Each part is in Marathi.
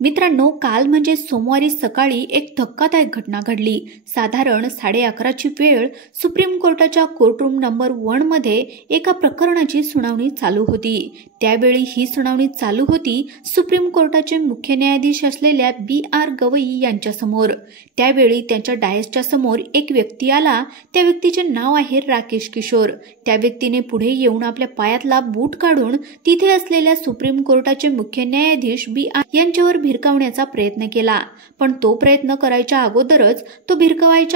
मित्रांनो, काल म्हणजे सोमवारी सकाळी एक धक्कादायक घटना घडली। साधारण 11:30ची वेळ सुप्रीम कोर्टाच्या कोर्टरूम नंबर 1 मध्ये एका प्रकरणाची सुनावणी चालू होती। त्यावेळी ही सुनावणी चालू होती सुप्रीम कोर्टाचे मुख्य न्यायाधीश असलेल्या B.R. गवई यांच्या समोर। त्यावेळी त्यांच्या डायसच्या समोर एक व्यक्ती आला। त्या व्यक्तीचे नाव आहे राकेश किशोर। त्या व्यक्तीने पुढे येऊन आपल्या पायातला बूट काढून तिथे असलेल्या सुप्रीम कोर्टाचे मुख्य न्यायाधीश B.R. यांच्यावर भिरकावण्याचा प्रयत्न केला, पण तो प्रयत्न करायच्या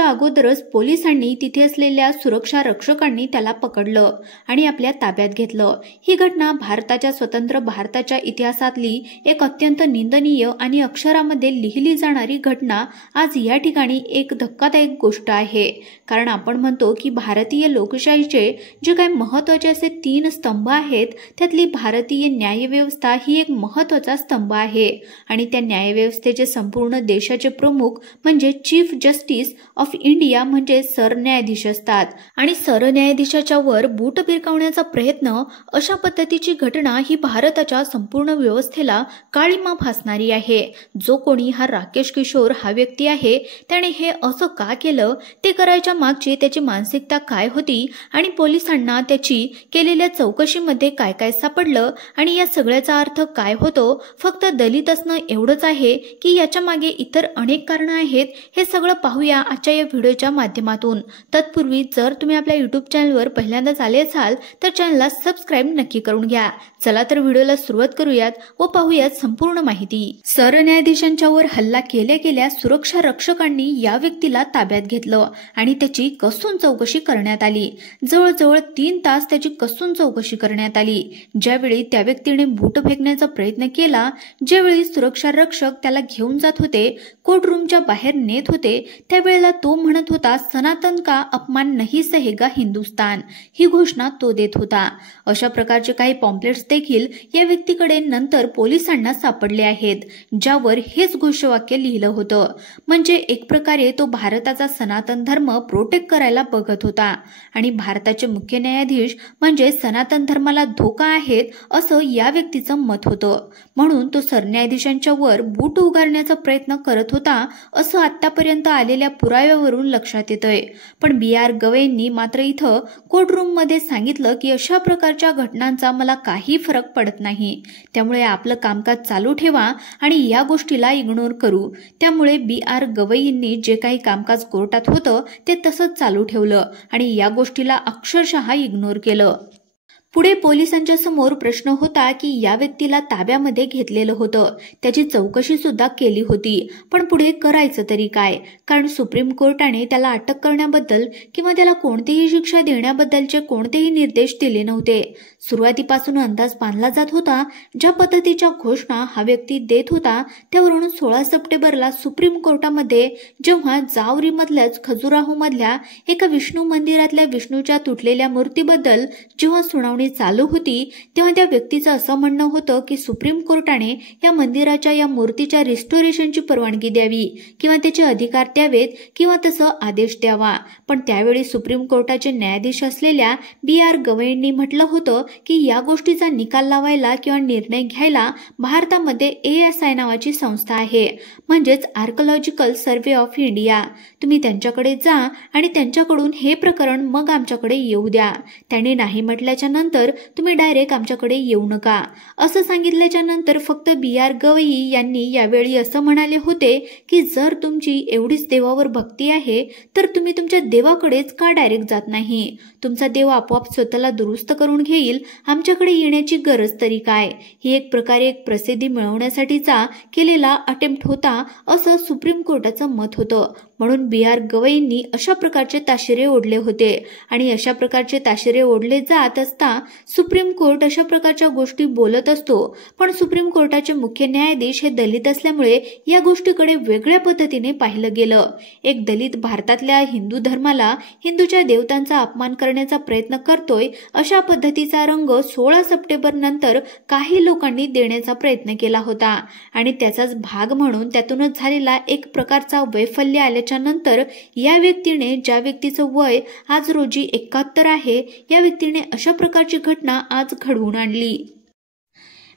अगोदरच पोलिसांनी तिथे असलेल्या सुरक्षा रक्षकांनी त्याला पकडलं आणि आपल्या ताब्यात घेतलं। ही घटना भारताच्या स्वतंत्र भारताच्या इतिहासातली एक अत्यंत निंदनीय आणि अक्षरामध्ये लिहिली जाणारी घटना आज या ठिकाणी एक धक्कादायक गोष्ट आहे। कारण आपण म्हणतो की भारतीय लोकशाहीचे जे काही महत्त्वाचे असे 3 स्तंभ आहेत, त्यातली भारतीय न्यायव्यवस्था ही एक महत्त्वाचा स्तंभ आहे आणि त्या न्यायव्यवस्थेचे संपूर्ण देशाचे प्रमुख म्हणजे चीफ जस्टिस ऑफ इंडिया म्हणजे सरन्यायाधीश असतात आणि सरन्यायाधीशाच्या वर बूट भिरकावण्याचा प्रयत्न, अशा पद्धतीची घटना ही भारताच्या संपूर्ण व्यवस्थेला काळीमा फासणारी आहे। जो कोणी हा राकेश किशोर हा व्यक्ती आहे, त्याने हे असं का केलं, ते करायच्या मागची त्याची मानसिकता काय होती आणि पोलिसांना त्याची केलेल्या चौकशीमध्ये काय काय सापडलं आणि या सगळ्याचा अर्थ काय होतो, फक्त दलित असणं एवढंच आहे की याच्या मागे इतर अनेक कारणं आहेत, हे सगळं पाहूया आजच्या या व्हिडिओच्या माध्यमातून। तत्पूर्वी जर तुम्ही आपल्या YouTube चॅनलवर पहिल्यांदाच आले असाल तर चॅनलला सबस्क्राइब नक्की करून घ्या। चला तर व्हिडिओला सुरुवात करूयात व पाहूयात संपूर्ण माहिती। सरन्यायाधीशांच्यावर हल्ला केल्या सुरक्षा रक्षकांनी या व्यक्तीला ताब्यात घेतलं आणि त्याची कसून चौकशी करण्यात आली। जवळजवळ 3 तास त्याची कसून चौकशी करण्यात आली। ज्यावेळी त्या व्यक्तीने बूट फेकण्याचा प्रयत्न केला, ज्यावेळी सुरक्षा रक्षक त्याला घेऊन जात होते, कोर्टरूमच्या बाहेर नेत होते, त्यावेळेला तो म्हणत होता, सनातन का अपमान नहीं सहेगा हिंदुस्तान, ही घोषणा तो देत होता। अशा प्रकारचे काही पॉम्पलेट्स देखील या व्यक्तीकडे नंतर पोलिसांना सापडले आहेत, ज्यावर हेच घोषवाक्य लिहिलं होतं। म्हणजे एक प्रकारे तो भारताचा सनातन धर्म प्रोटेक्ट करायला बघत होता आणि भारताचे मुख्य न्यायाधीश म्हणजे सनातन धर्माला धोका आहेत असं या व्यक्तीचं मत होतं। म्हणून तो सरन्यायाधीशांच्या वर बूट उगारण्याचा प्रयत्न करत होता असं आतापर्यंत आलेल्या पुराव्यावरून लक्षात येतंय। पण B.R. गवईंनी मात्र इथं कोर्टरूम मध्ये सांगितलं की अशा प्रकारच्या घटनांचा मला काही फरक पडत नाही, त्यामुळे आपलं कामकाज चालू ठेवा आणि या गोष्टीला इग्नोर करू। त्यामुळे B.R. गवईंनी जे काही कामकाज कोर्टात होतं ते तसंच चालू ठेवलं आणि या गोष्टीला अक्षरशः इग्नोर केलं। पुढे पोलिसांच्या समोर प्रश्न होता की या व्यक्तीला ताब्यामध्ये घेतलेलं होतं, त्याची चौकशी सुद्धा केली होती, पण पुढे करायचं तरी काय? कारण सुप्रीम कोर्टाने त्याला अटक करण्याबद्दल किंवा त्याला कोणतीही शिक्षा देण्याबद्दलचे कोणतेही निर्देश दिले नव्हते। सुरुवातीपासून अंदाज बांधला जात होता, ज्या पद्धतीच्या घोषणा हा व्यक्ती देत होता त्यावरून 16 सप्टेंबरला सुप्रीम कोर्टामध्ये जेव्हा जावरीमधल्याच खजुराहोमधल्या एका विष्णू मंदिरातल्या विष्णूच्या तुटलेल्या मूर्तीबद्दल जेव्हा सुनावणी चालू होती, तेव्हा त्या व्यक्तीचं असं म्हणणं होतं की सुप्रीम कोर्टाने या मंदिराच्या या मूर्तीच्या रिस्टोरेशनची परवानगी द्यावी किंवा त्याचे अधिकार द्यावेत किंवा तसं आदेश द्यावा। पण त्यावेळी सुप्रीम कोर्टाचे न्यायाधीश असलेल्या B.R. गवईंनी म्हटलं होतं की या गोष्टीचा निकाल लावायला किंवा निर्णय घ्यायला भारतामध्ये ASI नावाची संस्था आहे, म्हणजेच आर्किओलॉजिकल सर्व्हे ऑफ इंडिया। तुम्ही त्यांच्याकडे जा आणि त्यांच्याकडून हे प्रकरण मग आमच्याकडे येऊ द्या। त्यांनी नाही म्हटल्याच्या नंतर तुम्ही डायरेक्ट आमच्याकडे येऊ नका, असं सांगितल्याच्या नंतर फक्त B.R. गवई यांनी यावेळी असं म्हणाले होते की जर तुमची एवढीच देवावर भक्ती आहे तर तुम्ही तुमच्या देवाकडेच का डायरेक्ट जात नाही? तुमचा देव आपोआप स्वतःला दुरुस्त करून घेईल, आमच्याकडे येण्याची गरज तरी काय? ही एक प्रकारे एक प्रसिद्धी मिळवण्यासाठीचा केलेला अटेम्प्ट होता असं सुप्रीम कोर्टाचं मत होतं। म्हणून B.R. गवईंनी अशा प्रकारचे ताशेरे ओढले होते आणि अशा प्रकारचे ताशेरे ओढले जात असता सुप्रीम कोर्ट अशा प्रकारच्या गोष्टी बोलत असतो, पण सुप्रीम कोर्टाचे मुख्य न्यायाधीश हे दलित असल्यामुळे या गोष्टीकडे वेगळ्या पद्धतीने पाहिलं गेलं। एक दलित भारतातल्या हिंदू धर्माला, हिंदूच्या देवतांचा अपमान करण्याचा प्रयत्न करतोय, अशा पद्धतीचा रंग 16 सप्टेंबर नंतर काही लोकांनी देण्याचा प्रयत्न केला होता आणि त्याचाच भाग म्हणून त्यातूनच झालेला एक प्रकारचा वैफल्य आल्याच्या नंतर या व्यक्तीने, ज्या व्यक्तीचं वय आज रोजी 71 आहे, या व्यक्तीने अशा प्रकारची घटना आज घडवून आणली।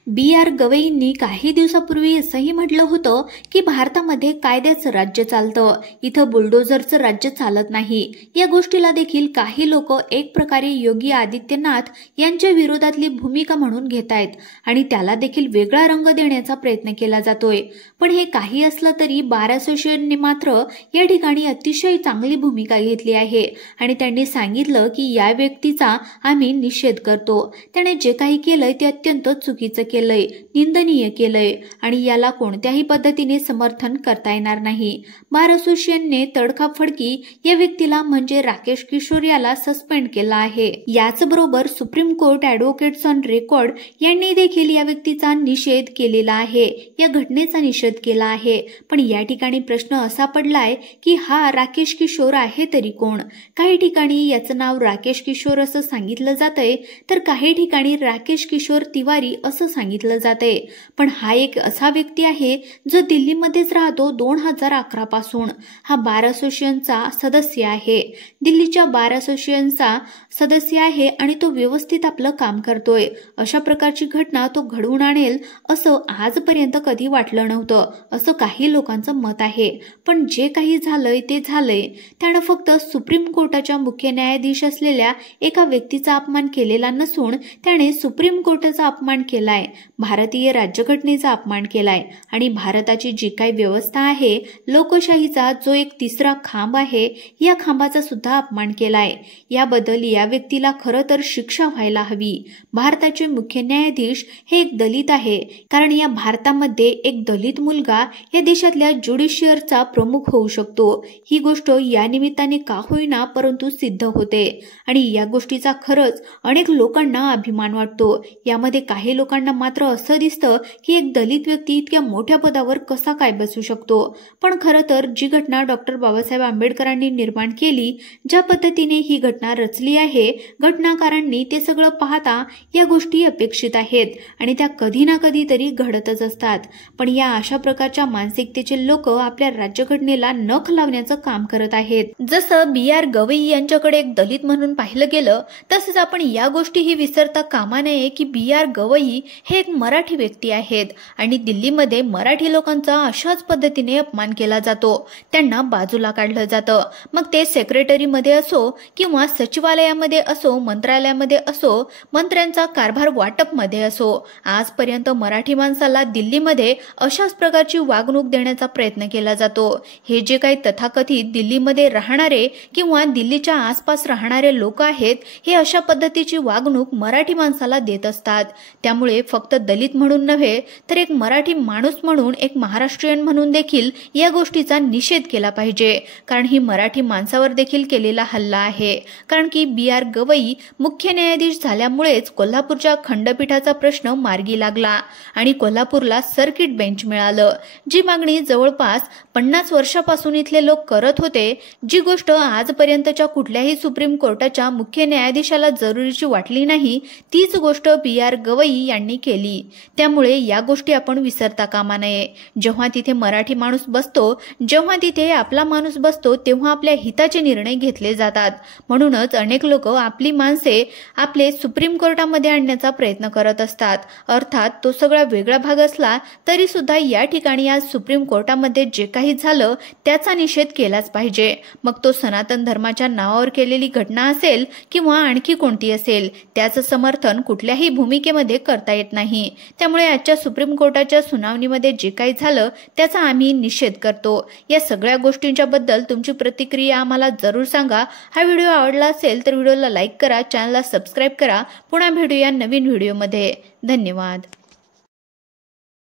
B.R. गवईंनी काही दिवसापूर्वी असंही म्हटलं होतं की भारतामध्ये कायद्याचं राज्य चालतं, इथं बुलडोझरचं राज्य चालत नाही। या गोष्टीला देखील काही लोक एक प्रकारे योगी आदित्यनाथ यांच्या विरोधातली भूमिका म्हणून घेतायत आणि त्याला देखील वेगळा रंग देण्याचा प्रयत्न केला जातोय। पण हे काही असलं तरी बार असोसिएशनने मात्र या ठिकाणी अतिशय चांगली भूमिका घेतली आहे आणि त्यांनी सांगितलं की या व्यक्तीचा आम्ही निषेध करतो, त्याने जे काही केलंय ते अत्यंत चुकीचं केलंय, निंदनीय केलंय आणि याला कोणत्याही पद्धतीने समर्थन करता येणार नाही। बार असोसिएशनने तडकाफडकी या व्यक्तीला म्हणजे राकेश किशोर याला सस्पेंड केला आहे। याच बरोबर supreme court advocates on record यांनी देखील या व्यक्तीचा निषेध केलेला आहे, या घटनेचा निषेध केला आहे। पण या ठिकाणी प्रश्न असा पडलाय की हा राकेश किशोर आहे तरी कोण? काही ठिकाणी याचं नाव राकेश किशोर असं सांगितलं जातंय तर काही ठिकाणी राकेश किशोर तिवारी असं सांगितलं जातंय। पण हा एक असा व्यक्ती आहे जो दिल्लीमध्येच राहतो 2011 पासून। हा बार असोसिएशनचा सदस्य आहे, दिल्लीच्या बार असोसिएशनचा सदस्य आहे आणि तो व्यवस्थित आपलं काम करतोय। अशा प्रकारची घटना तो घडवून आणेल असं आजपर्यंत कधी वाटलं नव्हतं, असं काही लोकांचं मत आहे। पण जे काही झालंय ते झालंय। त्यानं फक्त सुप्रीम कोर्टाच्या मुख्य न्यायाधीश असलेल्या एका व्यक्तीचा अपमान केलेला नसून त्याने सुप्रीम कोर्टाचा अपमान केलाय, भारतीय राज्यघटनेचा अपमान केलाय आणि भारताची जी काही व्यवस्था आहे, लोकशाहीचा जो एक तिसरा खांब आहे, या खांबाचा सुद्धा अपमान केलाय। याबद्दल या व्यक्तीला खरं तर शिक्षा व्हायला हवी। भारताचे मुख्य न्यायाधीश हे एक दलित आहे, कारण या भारतामध्ये एक दलित मुलगा या देशातल्या ज्युडिशियरचा प्रमुख होऊ शकतो। ही गोष्ट या निमित्ताने का होईना परंतु सिद्ध होते आणि या गोष्टीचा खरंच अनेक लोकांना अभिमान वाटतो। यामध्ये काही लोकांना मात्र असं दिसतं की एक दलित व्यक्ती इतक्या मोठ्या पदावर कसा काय बसू शकतो। पण खरं तर जी घटना डॉक्टर बाबासाहेब आंबेडकरांनी निर्माण केली, ज्या पद्धतीने ही घटना रचली आहे, घटनाकारांनी ते सगळं पाहता या गोष्टी अपेक्षित आहेत आणि त्या कधी ना कधी तरी घडतच असतात। पण या अशा प्रकारच्या मानसिकतेचे लोक आपल्या राज्यघटनेला नख लावण्याचं काम करत आहेत। जसं B.R. गवई यांच्याकडे एक दलित म्हणून पाहिलं गेलं, तसंच आपण या गोष्टीही विसरता कामा नये की B.R. गवई हे एक मराठी व्यक्ती आहेत आणि दिल्लीमध्ये मराठी लोकांचा अशाच पद्धतीने अपमान केला जातो, त्यांना बाजूला काढलं जातं। मग ते सेक्रेटरीमध्ये असो किंवा सचिवालयामध्ये असो, मंत्रालयामध्ये असो, मंत्र्यांचा कारभार वाटपमध्ये असो, आजपर्यंत मराठी माणसाला दिल्लीमध्ये अशाच प्रकारची वागणूक देण्याचा प्रयत्न केला जातो। हे जे काही तथाकथित दिल्लीमध्ये राहणारे किंवा दिल्लीच्या आसपास राहणारे लोक आहेत, हे अशा पद्धतीची वागणूक मराठी माणसाला देत असतात। त्यामुळे फक्त दलित म्हणून नव्हे तर एक मराठी माणूस म्हणून, एक महाराष्ट्रीयन म्हणून देखील या गोष्टीचा निषेध केला पाहिजे, कारण ही मराठी माणसावर देखील केलेला हल्ला आहे। कारण की B.R. गवई मुख्य न्यायाधीश झाल्यामुळेच कोल्हापूरच्या खंडपीठाचा प्रश्न मार्गी लागला आणि कोल्हापूरला सर्किट बेंच मिळालं। जी मागणी जवळपास 50 वर्षापासून इथले लोक करत होते, जी गोष्ट आजपर्यंतच्या कुठल्याही सुप्रीम कोर्टाच्या मुख्य न्यायाधीशाला जरुरीची वाटली नाही, तीच गोष्ट B.R. गवई यांनी केली। त्यामुळे या गोष्टी आपण विसरता कामा नये। जेव्हा तिथे मराठी माणूस बसतो, जेव्हा तिथे आपला माणूस बसतो, तेव्हा आपल्या हिताचे निर्णय घेतले जातात। म्हणूनच अनेक लोक आपली माणसे आपले सुप्रीम कोर्टामध्ये आणण्याचा प्रयत्न करत असतात। अर्थात तो सगळा वेगळा भाग असला तरी सुद्धा या ठिकाणी आज सुप्रीम कोर्टामध्ये जे काही झालं त्याचा निषेध केलाच पाहिजे। मग तो सनातन धर्माच्या नावावर केलेली घटना असेल किंवा आणखी कोणती असेल, त्याचं समर्थन कुठल्याही भूमिकेमध्ये करता येत नाही। त्यामुळे आजच्या सुप्रीम कोर्टाच्या सुनावणीमध्ये जे काही झालं त्याचा आम्ही निषेध करतो। या सगळ्या गोष्टींच्या बद्दल तुमची प्रतिक्रिया आम्हाला जरूर सांगा। हा व्हिडिओ आवडला असेल तर व्हिडिओला लाईक करा, चॅनलला सबस्क्राईब करा। पुन्हा भेटूया नवीन व्हिडिओमध्ये। धन्यवाद।